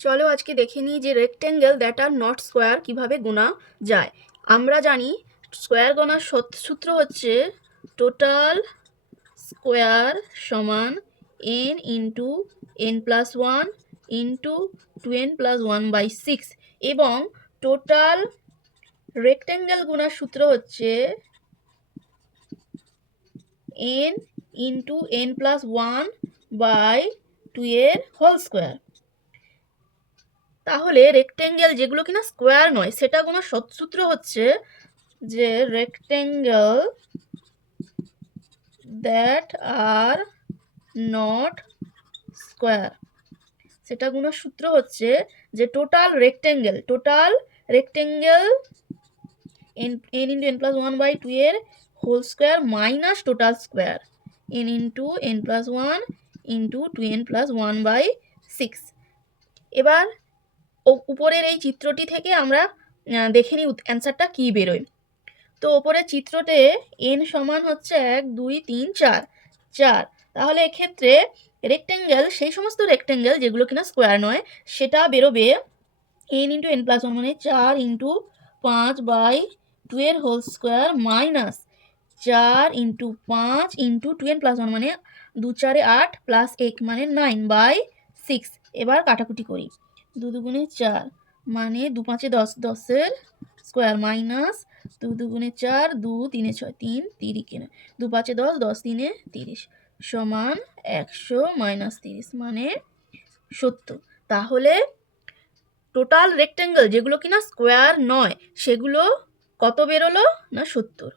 চলো আজকে দেখে নিই যে rectangle that are not square কিভাবে গোনা যায়। আমরা জানি স্কোয়ার গোনার সূত্র হচ্ছে টোটাল স্কোয়ার সমান n into n plus one into 2n+1/6 এবং টোটাল রেক্টেঙ্গেল গোনার সূত্র হচ্ছে n ইন্টু n+1/2 এর হোল স্কোয়ার। তাহলে রেক্টেঙ্গেল যেগুলো কিনা স্কোয়ার নয় সেটা কোনো সূত্র হচ্ছে যে rectangle that are not square, সেটা কোনো সূত্র হচ্ছে যে total rectangle n into n+1/2 এর whole square minus total square n into n+1 into 2n+1/6। এবার উপরের এই চিত্রটি থেকে আমরা দেখে নিই অ্যান্সারটা কি বেরোয়। তো ওপরের চিত্রতে n সমান হচ্ছে 1 2 3 4 4। তাহলে এক্ষেত্রে রেক্টেঙ্গেল সেই সমস্ত রেক্টেঙ্গেল যেগুলো কিনা স্কোয়ার নয় সেটা বেরোবে n ইন্টু n+1 মানে 4 ইন্টু 5/2 এর whole square minus 4 into 5 into 2n+1 মানে 2 4 8 প্লাস 1 মানে 9/6। এবার কাটাকুটি করি, 2 2 4 মানে 2 5 10, 10-এর স্কোয়ার মাইনাস 2 2 4 2 3 6 3 30 2 5 10, 10 3 30 সমান 100 মাইনাস 30 মানে 70। তাহলে টোটাল রেক্টেঙ্গেল যেগুলো কিনা স্কোয়ার নয় সেগুলো কত বেরোলো না 70।